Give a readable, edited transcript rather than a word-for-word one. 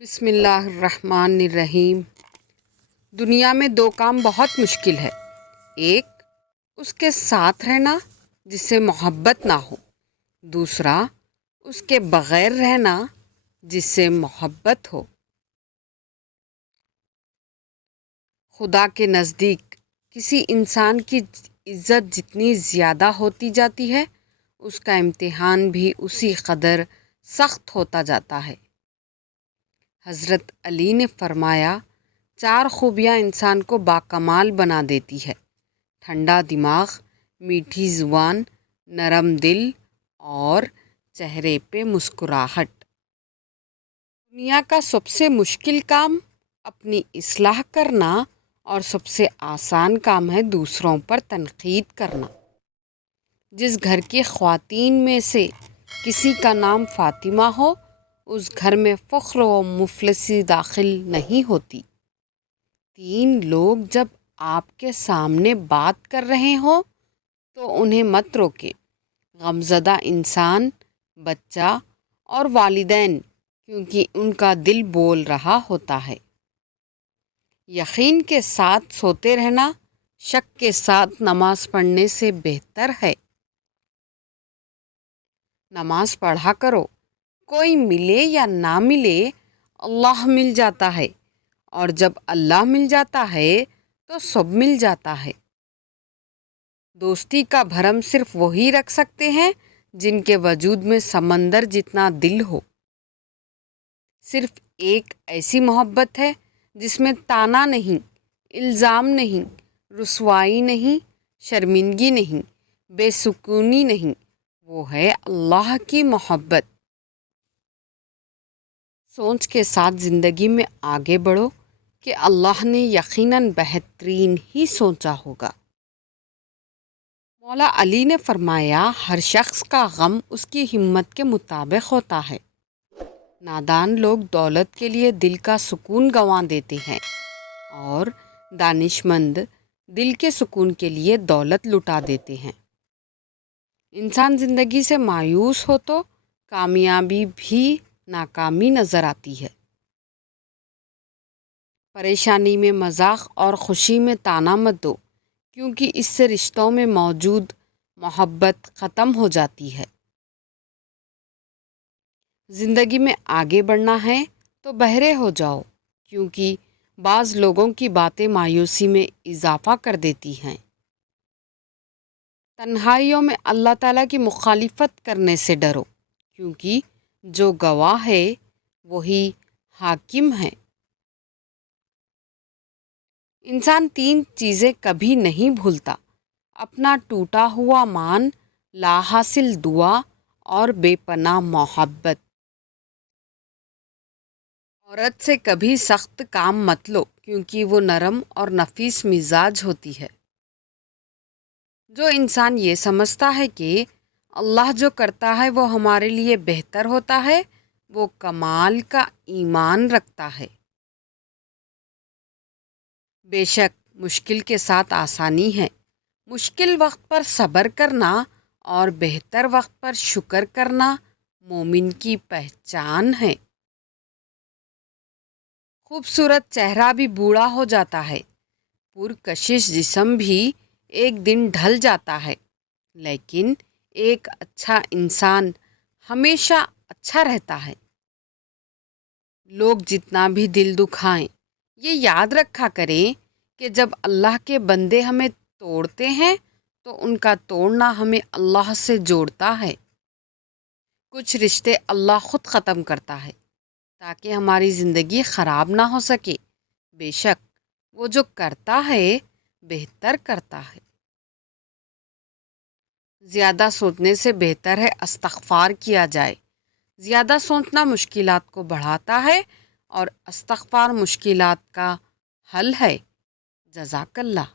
بسم اللہ الرحمن الرحیم۔ دنیا میں دو کام بہت مشکل ہے۔ ایک اس کے ساتھ رہنا جس سے محبت نہ ہو، دوسرا اس کے بغیر رہنا جس سے محبت ہو۔ خدا کے نزدیک کسی انسان کی عزت جتنی زیادہ ہوتی جاتی ہے، اس کا امتحان بھی اسی قدر سخت ہوتا جاتا ہے۔ حضرت علی نے فرمایا، 4 خوبیاں انسان کو باکمال بنا دیتی ہے: ٹھنڈا دماغ، میٹھی زبان، نرم دل اور چہرے پہ مسکراہٹ۔ دنیا کا سب سے مشکل کام اپنی اصلاح کرنا اور سب سے آسان کام ہے دوسروں پر تنقید کرنا۔ جس گھر کی خواتین میں سے کسی کا نام فاطمہ ہو، اس گھر میں فخر و مفلسی داخل نہیں ہوتی۔ 3 لوگ جب آپ کے سامنے بات کر رہے ہوں تو انہیں مت روکے: غمزدہ انسان، بچہ اور والدین، کیونکہ ان کا دل بول رہا ہوتا ہے۔ یقین کے ساتھ سوتے رہنا شک کے ساتھ نماز پڑھنے سے بہتر ہے۔ نماز پڑھا کرو، کوئی ملے یا نہ ملے، اللہ مل جاتا ہے، اور جب اللہ مل جاتا ہے تو سب مل جاتا ہے۔ دوستی کا بھرم صرف وہی رکھ سکتے ہیں جن کے وجود میں سمندر جتنا دل ہو۔ صرف ایک ایسی محبت ہے جس میں طعنہ نہیں، الزام نہیں، رسوائی نہیں، شرمندگی نہیں، بے سکونی نہیں، وہ ہے اللہ کی محبت۔ سوچ کے ساتھ زندگی میں آگے بڑھو کہ اللہ نے یقیناً بہترین ہی سوچا ہوگا۔ مولا علی نے فرمایا، ہر شخص کا غم اس کی ہمت کے مطابق ہوتا ہے۔ نادان لوگ دولت کے لیے دل کا سکون گنوا دیتے ہیں، اور دانش مند دل کے سکون کے لیے دولت لٹا دیتے ہیں۔ انسان زندگی سے مایوس ہو تو کامیابی بھی ناکامی نظر آتی ہے۔ پریشانی میں مذاق اور خوشی میں طعنہ مت دو، کیونکہ اس سے رشتوں میں موجود محبت ختم ہو جاتی ہے۔ زندگی میں آگے بڑھنا ہے تو بہرے ہو جاؤ، کیونکہ بعض لوگوں کی باتیں مایوسی میں اضافہ کر دیتی ہیں۔ تنہائیوں میں اللہ تعالیٰ کی مخالفت کرنے سے ڈرو، کیونکہ جو گواہ ہے وہی حاکم ہے۔ انسان 3 چیزیں کبھی نہیں بھولتا: اپنا ٹوٹا ہوا مان، لا حاصل دعا اور بے پناہ محبت۔ عورت سے کبھی سخت کام مت لو، کیونکہ وہ نرم اور نفیس مزاج ہوتی ہے۔ جو انسان یہ سمجھتا ہے کہ اللہ جو کرتا ہے وہ ہمارے لیے بہتر ہوتا ہے، وہ کمال کا ایمان رکھتا ہے۔ بے شک مشکل کے ساتھ آسانی ہے۔ مشکل وقت پر صبر کرنا اور بہتر وقت پر شکر کرنا مومن کی پہچان ہے۔ خوبصورت چہرہ بھی بوڑھا ہو جاتا ہے، پرکشش جسم بھی ایک دن ڈھل جاتا ہے، لیکن ایک اچھا انسان ہمیشہ اچھا رہتا ہے۔ لوگ جتنا بھی دل دکھائیں، یہ یاد رکھا کریں کہ جب اللہ کے بندے ہمیں توڑتے ہیں تو ان کا توڑنا ہمیں اللہ سے جوڑتا ہے۔ کچھ رشتے اللہ خود ختم کرتا ہے تاکہ ہماری زندگی خراب نہ ہو سکے۔ بے شک وہ جو کرتا ہے بہتر کرتا ہے۔ زیادہ سوچنے سے بہتر ہے استغفار کیا جائے۔ زیادہ سوچنا مشکلات کو بڑھاتا ہے، اور استغفار مشکلات کا حل ہے۔ جزاک اللہ۔